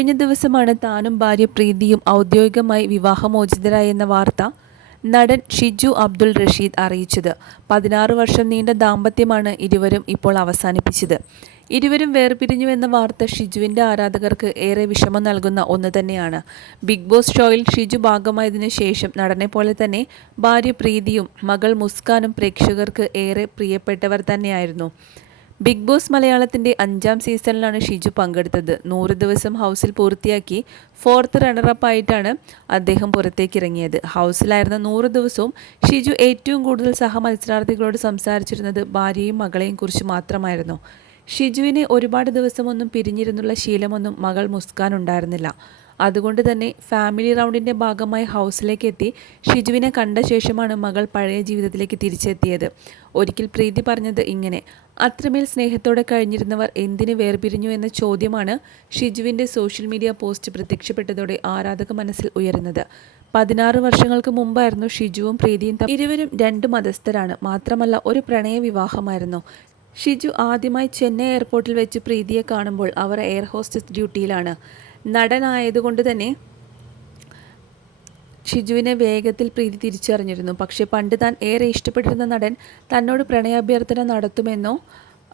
കഴിഞ്ഞ ദിവസമാണ് താനും ഭാര്യ പ്രീതിയും ഔദ്യോഗികമായി വിവാഹമോചിതരായെന്ന വാർത്ത നടൻ ഷിജു അബ്ദുൾ റഷീദ് അറിയിച്ചത്. 16 വർഷം നീണ്ട ദാമ്പത്യമാണ് ഇരുവരും ഇപ്പോൾ അവസാനിപ്പിച്ചത്. ഇരുവരും വേർപിരിഞ്ഞുവെന്ന വാർത്ത ഷിജുവിൻ്റെ ആരാധകർക്ക് ഏറെ വിഷമം നൽകുന്ന ഒന്ന് തന്നെയാണ്. ബിഗ് ബോസ് ഷോയിൽ ഷിജു ഭാഗമായതിനു ശേഷം നടനെപ്പോലെ തന്നെ ഭാര്യ പ്രീതിയും മകൾ മുസ്കാനും പ്രേക്ഷകർക്ക് ഏറെ പ്രിയപ്പെട്ടവർ തന്നെയായിരുന്നു. ബിഗ് ബോസ് മലയാളത്തിൻ്റെ 5ാം സീസണിലാണ് ഷിജു പങ്കെടുത്തത്. 100 ദിവസം ഹൗസിൽ പൂർത്തിയാക്കി 4th റണ്ണറപ്പ് ആയിട്ടാണ് അദ്ദേഹം പുറത്തേക്കിറങ്ങിയത്. ഹൗസിലായിരുന്ന 100 ദിവസവും ഷിജു ഏറ്റവും കൂടുതൽ സഹമത്സരാർത്ഥികളോട് സംസാരിച്ചിരുന്നത് ഭാര്യയും മകളെയും കുറിച്ച് മാത്രമായിരുന്നു. ഷിജുവിനെ ഒരുപാട് ദിവസമൊന്നും പിരിഞ്ഞിരുന്നുള്ള ശീലമൊന്നും മകൾ മുസ്കാൻ ഉണ്ടായിരുന്നില്ല. അതുകൊണ്ട് തന്നെ ഫാമിലി റൗണ്ടിൻ്റെ ഭാഗമായി ഹൗസിലേക്ക് എത്തി ഷിജുവിനെ കണ്ട ശേഷമാണ് മകൾ പഴയ ജീവിതത്തിലേക്ക് തിരിച്ചെത്തിയത്. ഒരിക്കൽ പ്രീതി പറഞ്ഞത് ഇങ്ങനെ: അത്രമേൽ സ്നേഹത്തോടെ കഴിഞ്ഞിരുന്നവർ എന്തിന് വേർപിരിഞ്ഞു എന്ന ചോദ്യമാണ് ഷിജുവിൻ്റെ സോഷ്യൽ മീഡിയ പോസ്റ്റ് പ്രത്യക്ഷപ്പെട്ടതോടെ ആരാധക മനസ്സിൽ ഉയരുന്നത്. 16 വർഷങ്ങൾക്ക് മുമ്പായിരുന്നു ഷിജുവും പ്രീതിയും. ഇരുവരും 2 മതസ്ഥരാണ്. മാത്രമല്ല ഒരു പ്രണയ വിവാഹമായിരുന്നു. ഷിജു ആദ്യമായി ചെന്നൈ എയർപോർട്ടിൽ വെച്ച് പ്രീതിയെ കാണുമ്പോൾ അവർ എയർ ഹോസ്റ്റസ് ഡ്യൂട്ടിയിലാണ്. നടനായതുകൊണ്ട് തന്നെ ഷിജുവിനെ വേഗത്തിൽ പ്രീതി തിരിച്ചറിഞ്ഞിരുന്നു. പക്ഷേ പണ്ട് താൻ ഏറെ ഇഷ്ടപ്പെട്ടിരുന്ന നടൻ തന്നോട് പ്രണയാഭ്യർത്ഥന നടത്തുമെന്നോ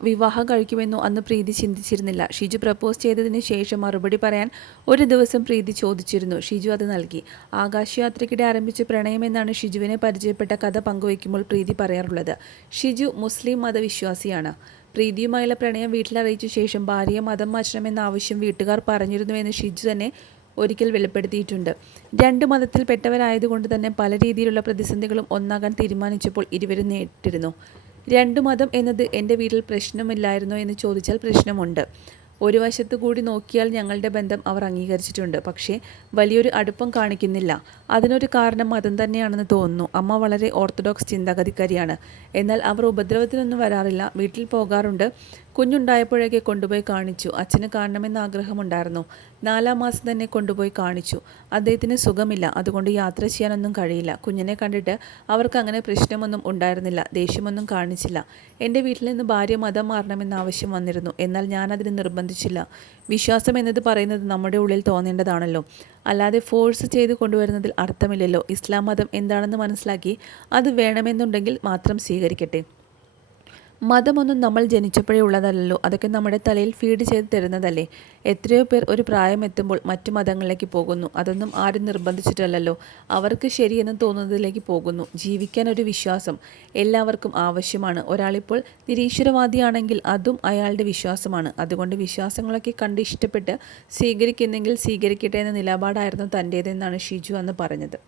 വിവാഹം കഴിക്കുമെന്നോ അന്ന് പ്രീതി ചിന്തിച്ചിരുന്നില്ല. ഷിജു പ്രപ്പോസ് ചെയ്തതിന് ശേഷം മറുപടി പറയാൻ ഒരു ദിവസം പ്രീതി ചോദിച്ചിരുന്നു. ഷിജു അത് നൽകി. ആകാശയാത്രയ്ക്കിടെ ആരംഭിച്ച പ്രണയമെന്നാണ് ഷിജുവിനെ പരിചയപ്പെട്ട കഥ പങ്കുവയ്ക്കുമ്പോൾ പ്രീതി പറയാറുള്ളത്. ഷിജു മുസ്ലിം മതവിശ്വാസിയാണ്. പ്രീതിയുമായുള്ള പ്രണയം വീട്ടിലറിയിച്ച ശേഷം ഭാര്യയെ മതം മാറ്റണമെന്ന ആവശ്യം വീട്ടുകാർ പറഞ്ഞിരുന്നുവെന്ന് ഷിജു തന്നെ ഒരിക്കൽ വെളിപ്പെടുത്തിയിട്ടുണ്ട്. 2 മതത്തിൽപ്പെട്ടവരായതുകൊണ്ട് തന്നെ പല രീതിയിലുള്ള പ്രതിസന്ധികളും ഒന്നാകാൻ തീരുമാനിച്ചപ്പോൾ ഇരുവരും നേരിട്ടിരുന്നു. 2 മതം എന്നത് എൻ്റെ വീട്ടിൽ പ്രശ്നമില്ലായിരുന്നോ എന്ന് ചോദിച്ചാൽ പ്രശ്നമുണ്ട്. ഒരു വശത്തു കൂടി നോക്കിയാൽ ഞങ്ങളുടെ ബന്ധം അവർ അംഗീകരിച്ചിട്ടുണ്ട്. പക്ഷേ വലിയൊരു അടുപ്പം കാണിക്കുന്നില്ല. അതിനൊരു കാരണം മതം തന്നെയാണെന്ന് തോന്നുന്നു. അമ്മ വളരെ ഓർത്തഡോക്സ് ചിന്താഗതിക്കാരിയാണ്. എന്നാൽ അവർ ഉപദ്രവത്തിനൊന്നും വരാറില്ല. വീട്ടിൽ പോകാറുണ്ട്. കുഞ്ഞുണ്ടായപ്പോഴൊക്കെ കൊണ്ടുപോയി കാണിച്ചു. അച്ഛന് കാണണമെന്ന് ആഗ്രഹമുണ്ടായിരുന്നു. 4ാം മാസം തന്നെ കൊണ്ടുപോയി കാണിച്ചു. അദ്ദേഹത്തിന് സുഖമില്ല. അതുകൊണ്ട് യാത്ര ചെയ്യാനൊന്നും കഴിയില്ല. കുഞ്ഞിനെ കണ്ടിട്ട് അവർക്ക് അങ്ങനെ പ്രശ്നമൊന്നും ഉണ്ടായിരുന്നില്ല. ദേഷ്യമൊന്നും കാണിച്ചില്ല. എൻ്റെ വീട്ടിൽ നിന്ന് ഭാര്യ മതം മാറണമെന്ന് ആവശ്യം വന്നിരുന്നു. എന്നാൽ ഞാനതിന് നിർബന്ധിച്ചില്ല. വിശ്വാസം എന്നത് പറയുന്നത് നമ്മുടെ ഉള്ളിൽ തോന്നേണ്ടതാണല്ലോ, അല്ലാതെ ഫോഴ്സ് ചെയ്ത് കൊണ്ടുവരുന്നതിൽ അർത്ഥമില്ലല്ലോ. ഇസ്ലാം മതം എന്താണെന്ന് മനസ്സിലാക്കി അത് വേണമെന്നുണ്ടെങ്കിൽ മാത്രം സ്വീകരിക്കട്ടെ. മതമൊന്നും നമ്മൾ ജനിച്ചപ്പോഴേ ഉള്ളതല്ലല്ലോ. അതൊക്കെ നമ്മുടെ തലയിൽ ഫീഡ് ചെയ്ത് തരുന്നതല്ലേ. എത്രയോ പേർ ഒരു പ്രായം എത്തുമ്പോൾ മറ്റു മതങ്ങളിലേക്ക് പോകുന്നു. അതൊന്നും ആരും നിർബന്ധിച്ചിട്ടല്ലല്ലോ. അവർക്ക് ശരിയെന്ന് തോന്നുന്നതിലേക്ക് പോകുന്നു. ജീവിക്കാൻ ഒരു വിശ്വാസം എല്ലാവർക്കും ആവശ്യമാണ്. ഒരാളിപ്പോൾ നിരീശ്വരവാദിയാണെങ്കിൽ അതും അയാളുടെ വിശ്വാസമാണ്. അതുകൊണ്ട് വിശ്വാസങ്ങളൊക്കെ കണ്ട് ഇഷ്ടപ്പെട്ട് സ്വീകരിക്കുന്നെങ്കിൽ സ്വീകരിക്കട്ടെ എന്ന നിലപാടായിരുന്നു തൻ്റേതെന്നാണ് ഷിജു അന്ന് പറഞ്ഞത്.